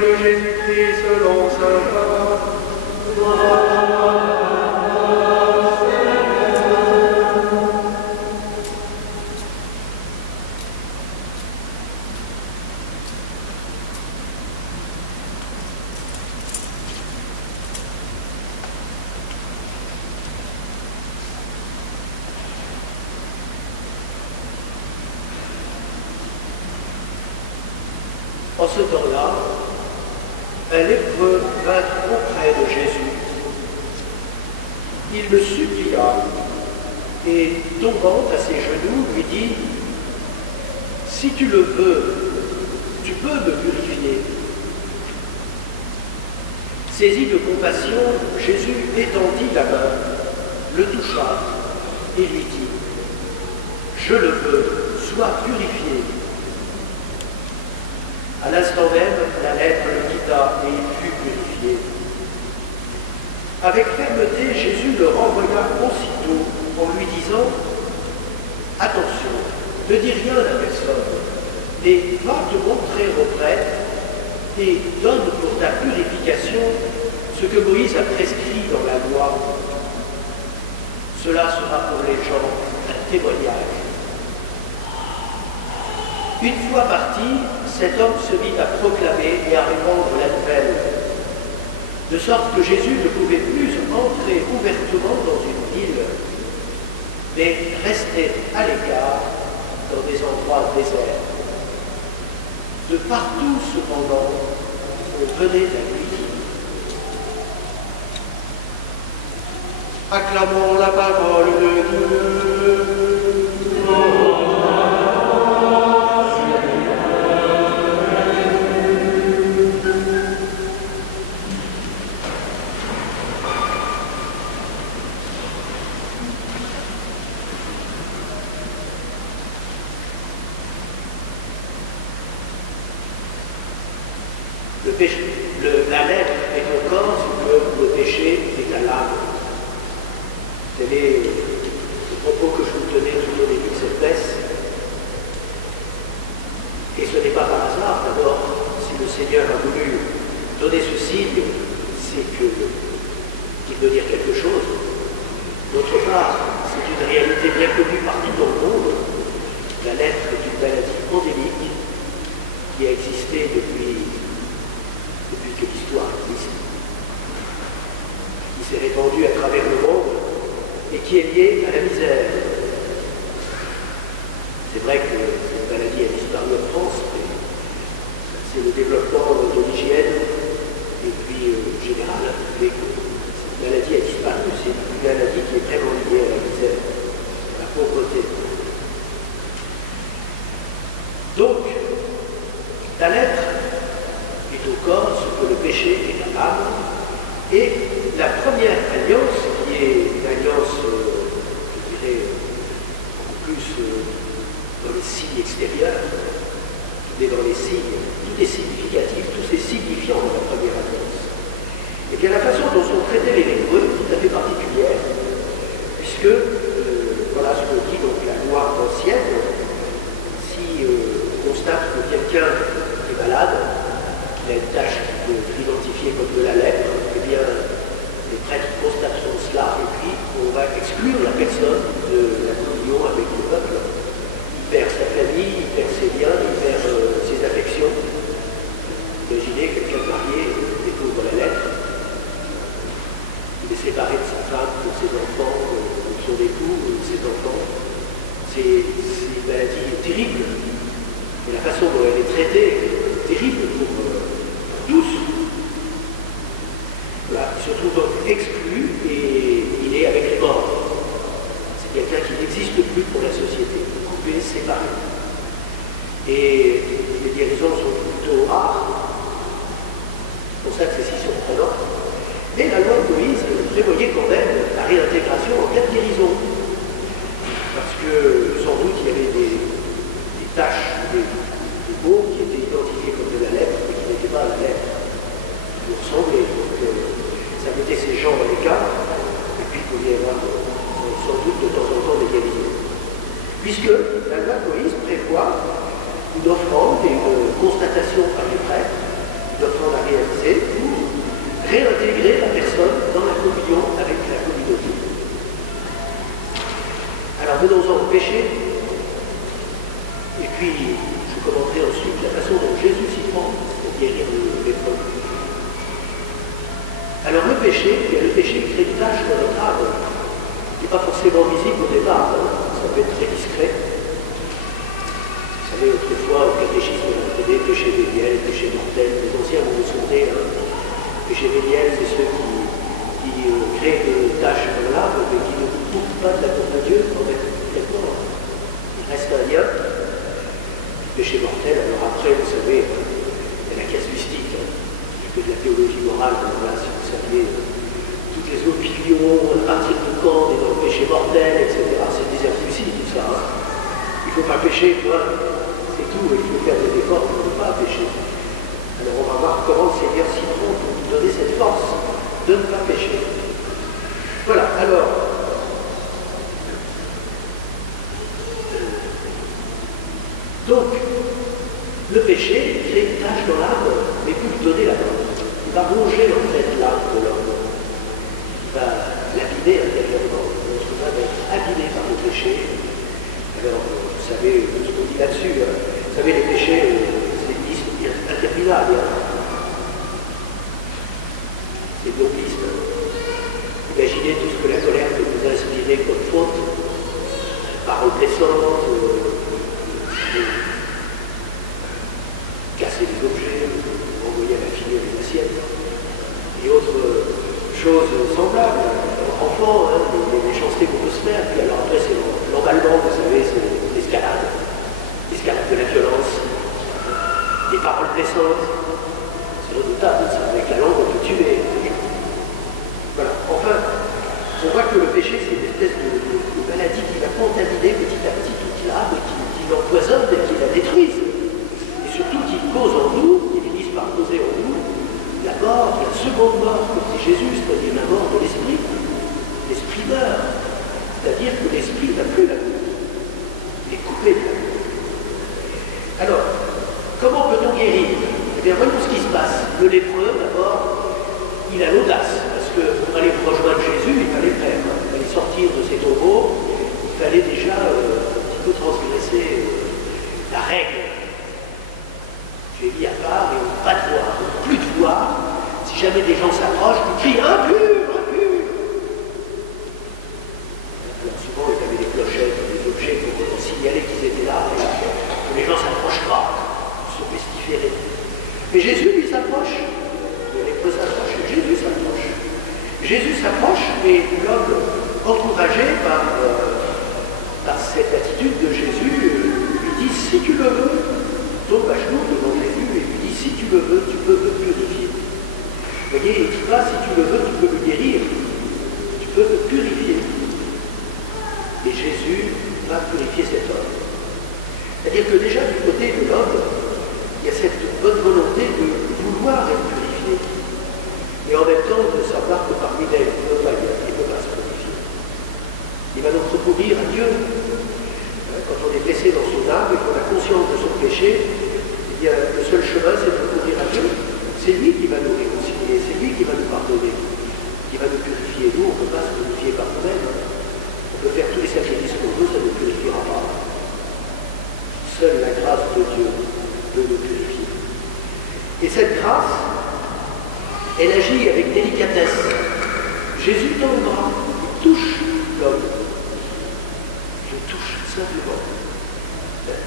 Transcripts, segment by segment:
de Jésus-Christ selon saint Jean. En ce temps-là, un lépreux vint auprès de Jésus. Il le supplia et, tombant à ses genoux, lui dit « Si tu le veux, tu peux me purifier. » Saisi de compassion, Jésus étendit la main, le toucha et lui dit « Je le veux, sois purifié. » À l'instant même, la lèpre le quitta et il fut purifié. Avec fermeté, Jésus le renvoya aussitôt en lui disant « Attention, ne dis rien à personne, mais va te montrer au prêtre et donne pour ta purification ce que Moïse a prescrit dans la loi. Cela sera pour les gens un témoignage. » Une fois parti, cet homme se mit à proclamer et à répandre la nouvelle, de sorte que Jésus ne pouvait plus entrer ouvertement dans une ville, mais restait à l'écart dans des endroits déserts. De partout, cependant, on venait à lui. Acclamons la parole de Dieu. La lèpre est au corps ce que le péché est à l'âme. Tel est le propos que je vous tenais tout au début de cette messe. Et ce n'est pas par hasard, d'abord, si le Seigneur a voulu donner ce signe, c'est qu'il veut dire quelque chose. D'autre part, c'est une réalité bien connue partout dans le monde. La lèpre est une maladie endémique qui a existé depuis que l'histoire existe, qui s'est répandue à travers le monde et qui est liée à la misère. C'est vrai que cette maladie a disparu en France, mais c'est le développement de l'hygiène et puis général, mais cette maladie a disparu. C'est une maladie qui est vraiment liée à la misère, à la pauvreté. Donc, la lèpre est au corps ce que le péché est à l'âme, et la première alliance, qui est une alliance, je dirais, beaucoup plus dans les signes extérieurs, mais dans les signes, tout est significatif, tout est signifiant dans la première alliance. Et bien la façon dont sont traités les lépreux est tout à fait particulière, puisque, voilà ce que dit donc la loi ancienne, si on constate que quelqu'un est malade, il y a une tâche qui peut être identifiée comme de la lèpre, eh bien, les prêtres constateront cela, et puis on va exclure la personne de la communion avec le peuple. Il perd sa famille, il perd ses liens, il perd ses affections. Imaginez quelqu'un marié découvre la lèpre, il est séparé de sa femme, de ses enfants, de son époux, de ses enfants. C'est une maladie terrible. Et la façon dont elle est traitée est terrible pour tous. Voilà, il se trouve donc exclu et il est avec les morts. C'est quelqu'un qui n'existe plus pour la société, coupé, séparé. Et les guérisons sont plutôt rares. C'est pour ça que c'est si surprenant. Mais la loi de Moïse prévoyait quand même la réintégration en cas de guérison. Parce que sans doute il y avait des taches, des mots qui étaient identifiés comme de la lèpre, mais qui n'étaient pas la lèpre. Qui nous ressemblaient. Donc ça mettait ces gens à l'écart, et puis il pouvait y avoir sans doute de temps en temps des guérisons. Puisque la loi de Moïse prévoit une offrande et une constatation par les prêtres, une offrande Alors venons-en au péché, et puis je commenterai ensuite la façon dont Jésus s'y prend pour guérir le lépreux. Alors le péché, il y a le péché qui crée une tache dans notre âme, qui n'est pas forcément visible au départ, hein. Ça peut être très discret. Vous savez, autrefois, au catéchisme, on appelait péché véniel, péché mortel, les anciens, vous vous souvenez, hein. Péché véniel, c'est ceux qui créent des taches dans l'âme, mais qui ne trouvent pas de l'amour de Dieu, en fait, complètement. Il reste un lien. Péché mortel, alors après, vous savez, il y a la casuistique, hein. De la théologie morale, là, si vous saviez, toutes les opinions, à partir de quand on est dans le péché mortel, etc., c'est des abusifs, tout ça. Hein. Il ne faut pas pécher, quoi. C'est tout, il faut faire des efforts pour ne pas pécher. Alors on va voir comment le Seigneur s'y prend pour nous donner cette force de ne pas pécher. Voilà, alors. Donc, le péché crée une tache dans l'âme, mais pour lui donner la mort. Il va ronger en fait l'âme de l'homme. Il va l'abîmer intérieurement. Notre âme va être abîmée par le péché. Alors, vous savez ce qu'on dit là-dessus. Hein. Vous savez, les péchés, c'est une liste interminable. Hein. C'est une longue liste. Imaginez tout ce que la colère peut nous inspirer comme faute. Paroles blessantes, casser des objets, envoyer à la fille les assiettes, et autres choses semblables. Enfant, hein, les méchancetés qu'on peut se faire, puis alors après c'est l'emballement, vous savez, c'est l'escalade de la violence, des paroles blessantes, c'est redoutable, ça, avec la langue on peut tuer. Voilà, enfin, on voit que le péché c'est une espèce de maladie qui va contaminer petit à petit toute l'âme, qui l'empoisonne et qui la détruise. Surtout qui cause en nous, qui finissent par causer en nous, la mort, la seconde mort, comme dit Jésus, c'est-à-dire la mort de l'esprit. L'esprit meurt, c'est-à-dire que l'esprit n'a plus l'amour. Il est coupé de l'amour. Alors, comment peut-on guérir? Eh bien, voyons ce qui se passe. Le lépreux, d'abord, il a l'audace, parce que pour aller rejoindre Jésus, il fallait faire. Il fallait sortir de ses tombeaux, il fallait déjà un petit peu transgresser la règle. J'ai mis à part et pas de voir, plus de voir. Si jamais des gens s'approchent, ils crient impur, impur. Alors souvent, ils avaient des clochettes, des objets pour signaler qu'ils étaient là, et que les gens ne s'approchent pas, ils sont pestiférés. Mais Jésus, lui, s'approche. Les lépreux s'approchent, Jésus s'approche. Jésus s'approche et l'homme, encouragé par cette attitude de Jésus, lui dit, si tu le veux, tombe à genoux devant Jésus et lui dit, si tu le veux, tu peux me purifier. Vous voyez, il ne dit pas, si tu le veux, tu peux me guérir. Tu peux me purifier. Et Jésus va purifier cet homme. C'est-à-dire que déjà, du côté de l'homme, il y a cette bonne volonté de vouloir être purifié. Et en même temps, de savoir que parmi les, il ne peut pas se purifier. Il va donc recourir à Dieu. Quand on est blessé dans son âme et qu'on a conscience de son péché, eh bien, le seul chemin, c'est de recourir à Dieu. C'est lui qui va nous réconcilier, c'est lui qui va nous pardonner, qui va nous purifier. Nous, on ne peut pas se purifier par nous-mêmes. On peut faire tous les sacrifices qu'on veut, ça ne nous purifiera pas. Seule la grâce de Dieu peut nous purifier. Et cette grâce, elle agit avec délicatesse. Jésus tend le bras, il touche l'homme. Touche simplement.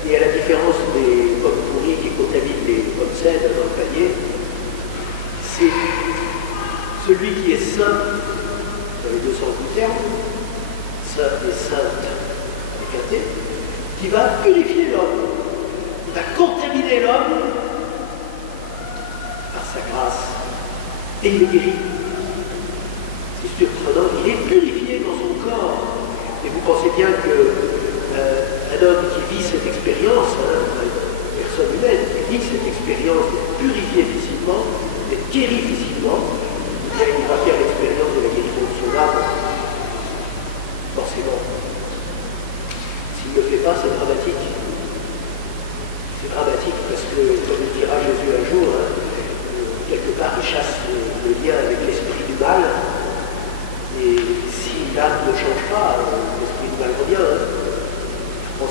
Et à la différence des pommes pourries qui contaminent les pommes saines dans le panier, c'est celui qui est saint, dans les deux sens du terme, saint et sainte avec un T, qui va purifier l'homme, qui va contaminer l'homme par sa grâce, et il le guérit. C'est surprenant, il est purifié dans son corps. Et vous pensez bien qu'un homme qui vit cette expérience, une personne humaine qui vit cette expérience d'être purifié physiquement, d'être guéri physiquement, il va faire l'expérience de la guérison de son âme. Forcément. S'il ne le fait pas, c'est dramatique. C'est dramatique parce que, comme le dira Jésus un jour, quelque part il chasse le lien avec l'esprit du mal. Et si l'âme ne change pas, l'esprit du mal revient.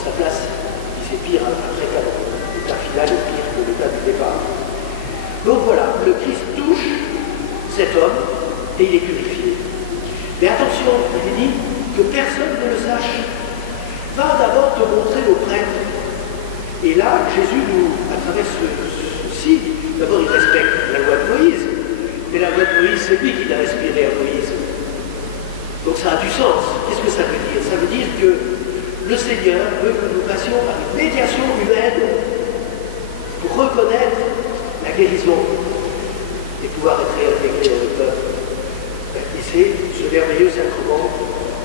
sa place, il fait pire après qu'avant. L'état final est pire que l'état du départ. Donc voilà, le Christ touche cet homme et il est purifié. Mais attention, il est dit que personne ne le sache. Va d'abord te montrer au prêtre. Et là, Jésus nous, à travers ce signe, d'abord il respecte la loi de Moïse, mais la loi de Moïse, c'est lui qui l'a inspirée à Moïse. Donc ça a du sens. Qu'est-ce que ça veut dire? Ça veut dire que le Seigneur veut que nous passions par une médiation humaine pour reconnaître la guérison et pouvoir être réintégré dans le peuple. Et c'est ce merveilleux sacrement.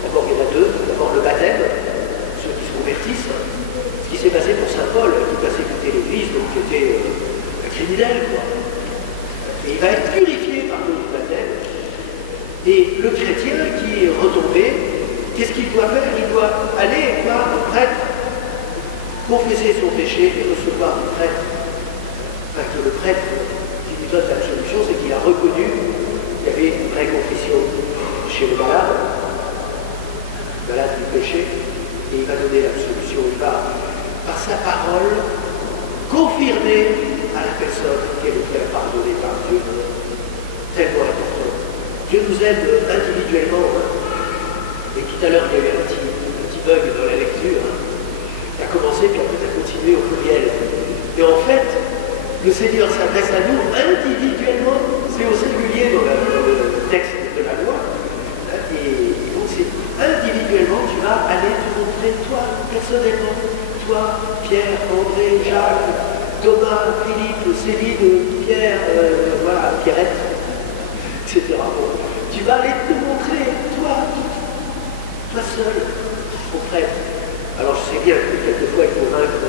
D'abord, il y en a deux. D'abord, le baptême, ceux qui se convertissent. Ce qui s'est passé pour saint Paul, qui persécutait l'Église, donc qui était un criminel, quoi. Et il va être purifié par l'eau du baptême. Et le chrétien qui est retombé, qu'est-ce qu'il doit faire? Il doit aller voir le prêtre, confesser son péché et recevoir du prêtre. Enfin, que le prêtre qui lui donne l'absolution, c'est qu'il a reconnu qu'il y avait une vraie confession chez le malade du péché, et il va donner l'absolution. Il va, par sa parole, confirmer à la personne qu'elle est pardonnée par Dieu. Tellement important. Dieu nous aide individuellement. Hein. Et tout à l'heure, il y a eu un petit bug dans la lecture. Hein. Il a commencé, puis après, il a continué au pluriel. Et en fait, le Seigneur s'adresse à nous individuellement. C'est au singulier dans le texte de la loi. Et donc, c'est individuellement, tu vas aller te montrer, toi, personnellement, toi, Pierre, André, Jacques, Thomas, Philippe, Céline, Pierre, voilà, Pierrette, etc. Bon, tu vas aller te montrer, toi seul, au prêtre. Alors je sais bien que quelquefois il faut vaincre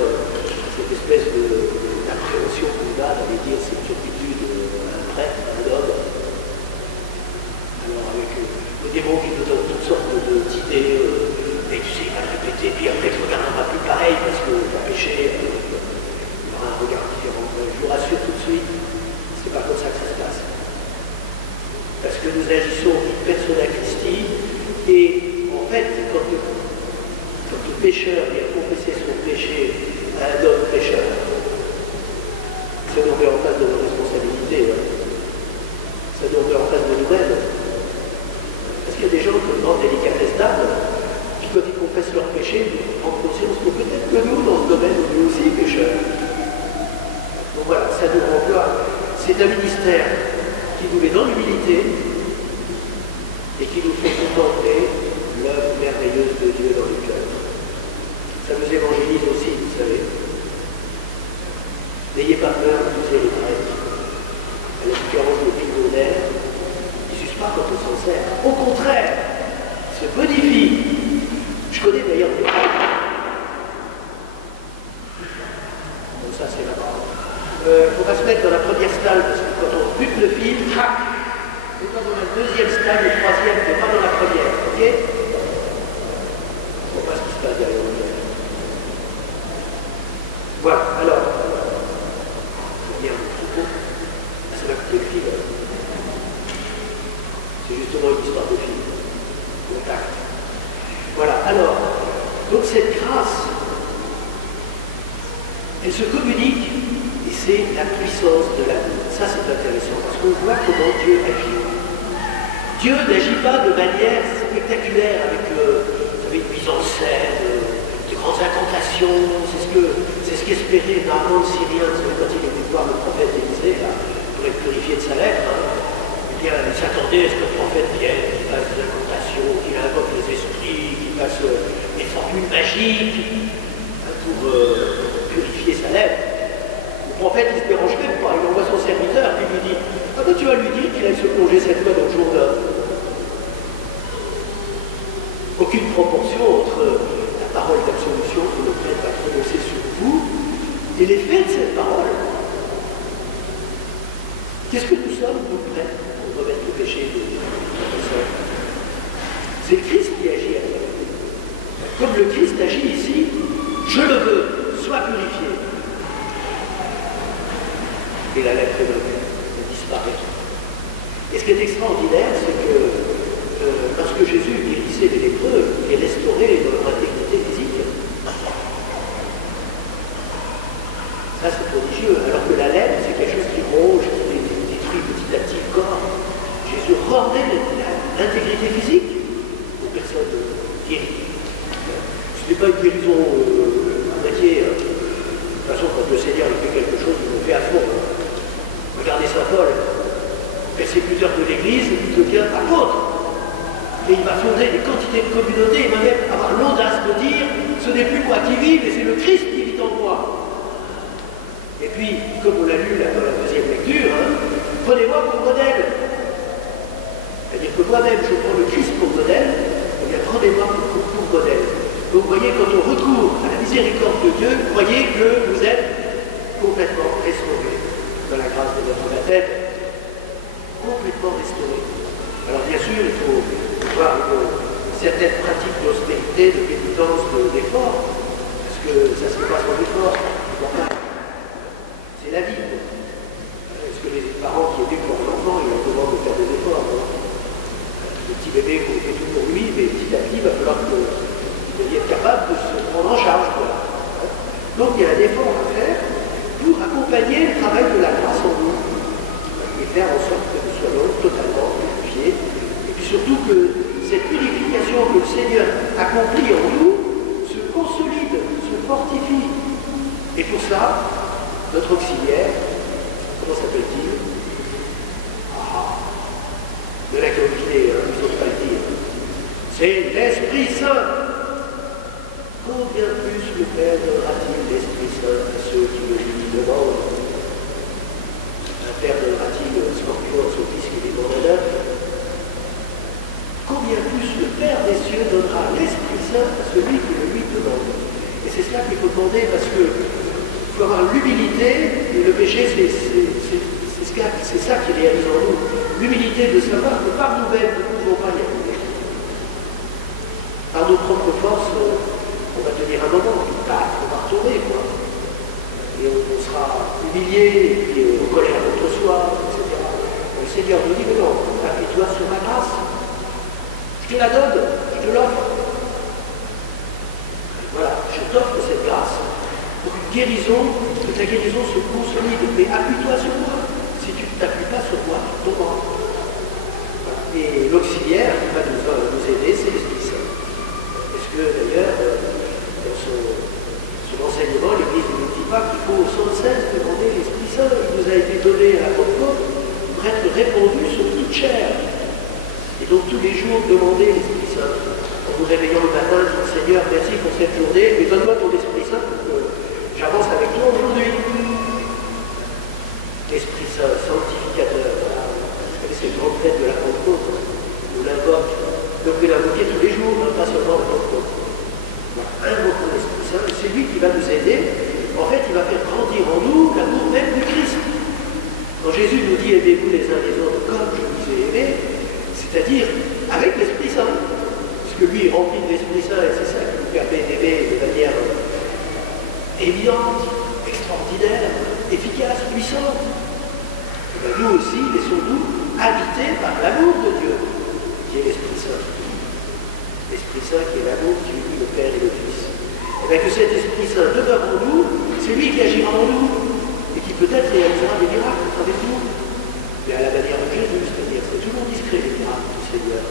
cette espèce d'appréhension qu'on a d'aller dire cette turpitude à un prêtre, à un homme. Alors avec le démon qui nous donne toutes sortes d'idées, et tu sais, il va le répéter, puis après tu ne regarderas plus pareil parce que tu as péché, il y aura un regard différent. Je vous rassure tout de suite, c'est pas comme ça que ça se passe. Parce que nous agissons persona Christi, et en fait, quand le pécheur vient confesser son péché à un homme pécheur, ça nous met en face de nos responsabilités. Hein. Ça nous met en face de nous-mêmes. Parce qu'il y a des gens qui ont une grande délicatesse d'âme, qui quand ils confessent leur péché, ils prennent conscience que peut-être que nous, dans ce domaine, on est aussi pécheurs. Donc voilà, ça nous renvoie. C'est un ministère qui nous met dans l'humilité et qui nous fait contempler l'œuvre merveilleuse de Dieu dans le cœur. Ça nous évangélise aussi, vous savez. N'ayez pas peur, disait les prêtres. À la différence de pylônaire, ils ne s'usent pas quand on s'en sert. Au contraire, ils se modifient. Je connais d'ailleurs des prêtres. Bon, ça c'est là-bas. On va se mettre dans la première stalle, parce que quand on bute le fil, crac, c'est pas dans la deuxième stalle, le troisième, mais pas dans la première, ok? On voit pas ce qui se passe derrière le mur. Voilà, alors, il y a un troupeau, ça va couper le fil. C'est justement une histoire de fil, contact. Voilà, alors, donc cette grâce, elle se communique. C'est la puissance de l'amour. Ça, c'est intéressant, parce qu'on voit comment Dieu agit. Dieu n'agit pas de manière spectaculaire, avec une mise en scène, de grandes incantations. C'est ce qu'espérait Naaman le Syrien, quand il est venu voir le prophète Élisée, là, pour être purifié de sa lèpre. Hein. Eh bien, il s'attendait à ce que le prophète vienne, qu'il fasse des incantations, qu'il invoque les esprits, qu'il fasse des formules magiques pour purifier sa lèpre. Le prophète, il se dérange même pas, il envoie son serviteur, puis il lui dit « Ah ben tu vas lui dire qu'il aille se plonger cette fois dans le Jourdain. » Aucune proportion entre la parole d'absolution que le prêtre va prononcer sur vous et l'effet de cette parole. Qu'est-ce que nous sommes, nous, prêtres, pour remettre le péché de la personne? C'est le Christ qui agit à travers nous. Comme le Christ agit ici, je le veux, sois purifié. Et la lèpre elle disparaît. Et ce qui est extraordinaire, c'est que lorsque Jésus guérissait les lépreux, il les restaurait dans leur intégrité physique. Ce n'est pas une guérison à moitié. De toute façon, quand le Seigneur il fait quelque chose, il le fait à fond. Regardez Saint Paul, persécuteur de l'Église, il devient apôtre. Et il va fonder des quantités de communautés, il va même avoir l'audace de dire ce n'est plus moi qui vis, mais c'est le Christ qui vit en moi. Et puis, comme on l'a lu là, dans la deuxième lecture, prenez-moi pour modèle. C'est-à-dire que moi-même, je prends le Christ pour modèle, et bien prenez-moi pour modèle. Donc vous voyez, quand on recourt à la miséricorde de Dieu, croyez que vous êtes complètement restauré dans la grâce de notre baptême, complètement restauré. Alors bien sûr, il faut avoir une certaine pratique d'austérité, de pénitence, d'effort, parce que ça ne se fait pas sans effort. C'est la vie. Est-ce que les parents qui éduquent leurs enfants, ils leur demandent de faire des efforts? Le petit bébé, on fait tout pour lui, mais petit à petit, il va falloir qu'il devienne capable de se prendre en charge. Donc il y a un effort à faire pour accompagner le travail de la grâce en nous et faire en sorte que nous soyons totalement purifiés. Et puis surtout que cette purification que le Seigneur accomplit en nous se consolide, se fortifie. Et pour ça, notre auxiliaire, comment s'appelle-t-il? De la communauté, ils n'osent pas le dire. C'est l'Esprit Saint. Combien plus le Père donnera-t-il l'Esprit Saint à ceux qui le lui demandent? Un Père donnera-t-il un scorpion à son fils qui lui demande un œuf? Combien plus le Père des cieux donnera l'Esprit Saint à celui qui le lui demande? Et c'est cela qu'il faut demander parce que il faut avoir l'humilité, et le péché, c'est ça qui réalise en nous. L'humilité de savoir que par nous-mêmes, nous ne pouvons pas y arriver. Par nos propres forces, on va tenir un moment, on va retourner, quoi. Et on sera humilié, et puis en colère contre soi, etc. Le Seigneur nous dit, mais non, appuie-toi sur ma grâce. Je te la donne, je te l'offre. Voilà, je t'offre cette grâce pour une guérison, que ta guérison se consolide, mais appuie-toi sur moi. Si tu ne t'appuies pas sur moi, tu tomberas. Et l'auxiliaire qui va nous aider, c'est l'Esprit Saint. Parce que d'ailleurs, dans son enseignement, l'Église ne nous dit pas qu'il faut sans cesse demander l'Esprit Saint. Il nous a été donné à la Pentecôte pour être répandu sur toute chair. Et donc tous les jours, demander l'Esprit Saint. En vous réveillant le matin, dire Seigneur, merci pour cette journée, mais donne-moi ton Esprit Saint pour que j'avance avec toi aujourd'hui. Esprit Saint, sanctificateur. C'est le grand fête de la Pentecôte. On l'invoque. Donc on l'invoquer tous les jours, pas seulement la Pentecôte. Invoquons l'Esprit Saint, et c'est lui qui va nous aider. En fait, il va faire grandir en nous l'amour même du Christ. Quand Jésus nous dit aimez-vous les uns les autres comme je vous ai aimés, c'est-à-dire avec l'Esprit Saint. Parce que lui est rempli de l'Esprit Saint, et c'est ça qui nous permet d'aimer de manière évidente, extraordinaire, efficace, puissante. Et bien, nous aussi, laissons-nous habiter par l'amour de Dieu, qui est l'Esprit Saint. L'Esprit Saint qui est l'amour qui unit le Père et le Fils. Et bien que cet Esprit Saint demeure en nous, c'est lui qui agira en nous, et qui peut-être réalisera des miracles avec nous. Mais à la manière de Jésus, c'est-à-dire c'est toujours discret les miracles du Seigneur.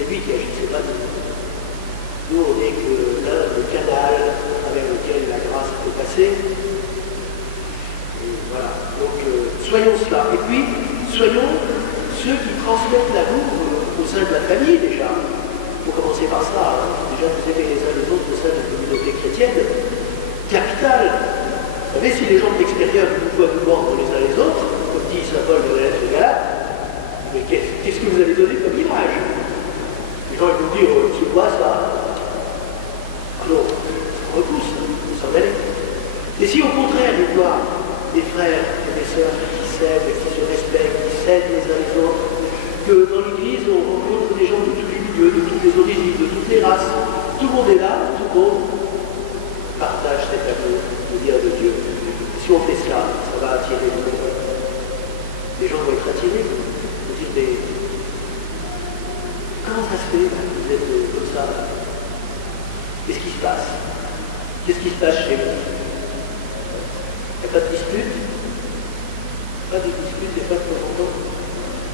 C'est lui qui agit, c'est pas nous. Nous, on n'est que le canal avec lequel la grâce peut passer. Et voilà. Donc, soyons cela. Et puis, soyons ceux qui transmettent l'amour au sein de la famille, déjà. Il faut commencer par ça. Hein. Déjà, vous aimez les uns les autres au sein de la communauté chrétienne. Capital. Vous savez, si les gens de l'extérieur nous voient nous vendre les uns les autres, comme dit saint Paul de la lettre aux Galates, mais qu'est-ce que vous avez donné comme image? Les gens ils vont dire, c'est quoi ça? Alors, on repousse, on s'en aller. Et si au contraire, ils voient des frères et des sœurs qui s'aiment, qui se respectent, qui s'aident les uns les autres, que dans l'église, on rencontre des gens de tous les milieux, de toutes les origines, de toutes les races, tout le monde est là, tout le monde partage cet amour, le bien de Dieu. Si on fait cela, ça va attirer le monde. Les gens vont être attirés. Vous dites, mais comment ça se fait que vous êtes comme ça? Qu'est-ce qui se passe? Qu'est-ce qui se passe chez vous? Il n'y a pas de dispute? Pas de dispute, il n'y a pas de temps.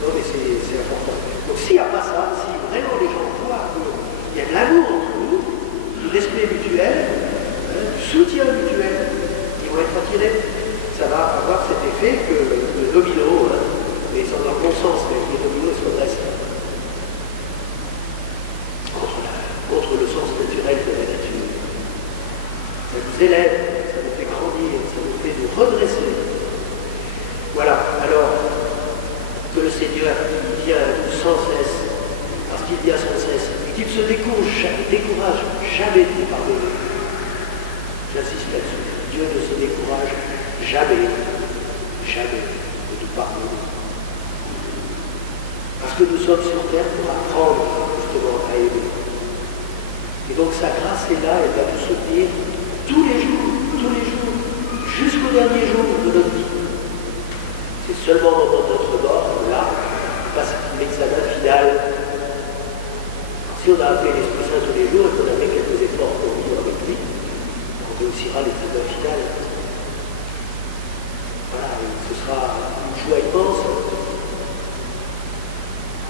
Non, mais c'est important. Donc s'il n'y a pas ça, si vraiment les gens voient qu'il y a de l'amour naturel de la nature. Ça nous élève, ça nous fait grandir, ça nous fait nous redresser. Voilà, alors que le Seigneur il vient à nous sans cesse, parce qu'il vient sans cesse, et qu'il ne se décourage jamais de nous pardonner. J'insiste là-dessus. Dieu ne se décourage jamais, jamais de nous pardonner. Parce que nous sommes sur terre pour apprendre justement à aimer. Et donc sa grâce est là, elle va nous soutenir tous les jours, jusqu'au dernier jour de notre vie. C'est seulement dans notre mort, là, passe l'examen final. Si on a appelé l'Esprit Saint tous les jours et qu'on a fait quelques efforts pour vivre avec lui, on réussira l'examen final. Voilà, et ce sera une joie immense.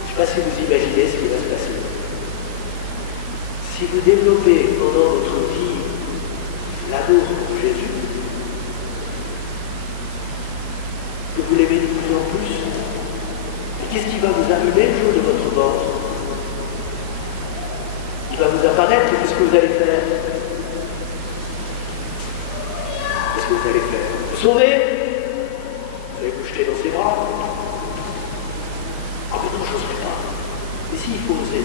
Je ne sais pas si vous imaginez ce qui va se passer. Si vous développez pendant votre vie l'amour pour Jésus, que vous l'aimez de plus en plus, et qu'est-ce qui va vous arriver le jour de votre mort? Il va vous apparaître, qu'est-ce que vous allez faire? Qu'est-ce que vous allez faire? Vous sauver? Vous allez vous jeter dans ses bras? Ah mais non, je n'oserais pas. Mais si, il faut oser.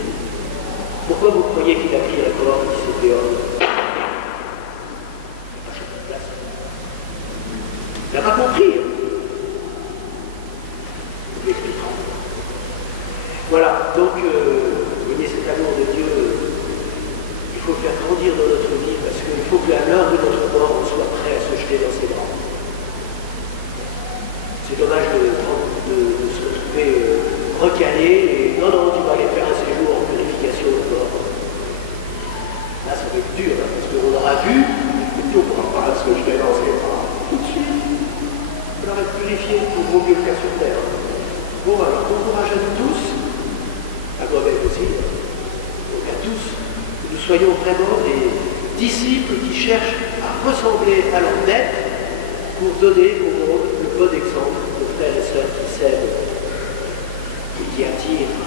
Pourquoi vous croyez qu'il a pris un corps qui s'est fait homme? Il n'a pas compris. Nous l'expliquerons. Voilà, donc, vous voyez, cet amour de Dieu, il faut le faire grandir dans notre vie, parce qu'il faut qu'à l'heure de notre mort, on soit prêt à se jeter dans ses bras. C'est dommage de se retrouver recalé, et non, tu vas aller faire un séjour en purification d'abord. Là, ça va être dur, hein, parce qu'on aura vu, et puis on ne pourra pas se jeter dans ses bras. Tout de suite. On va être purifié pour vaut mieux le faire sur terre. Bon, alors, bon courage à nous tous, à moi-même aussi, donc à tous, que nous soyons vraiment des disciples qui cherchent à ressembler à leur maître pour donner au monde le bon exemple de frères et sœurs qui s'aiment et qui attirent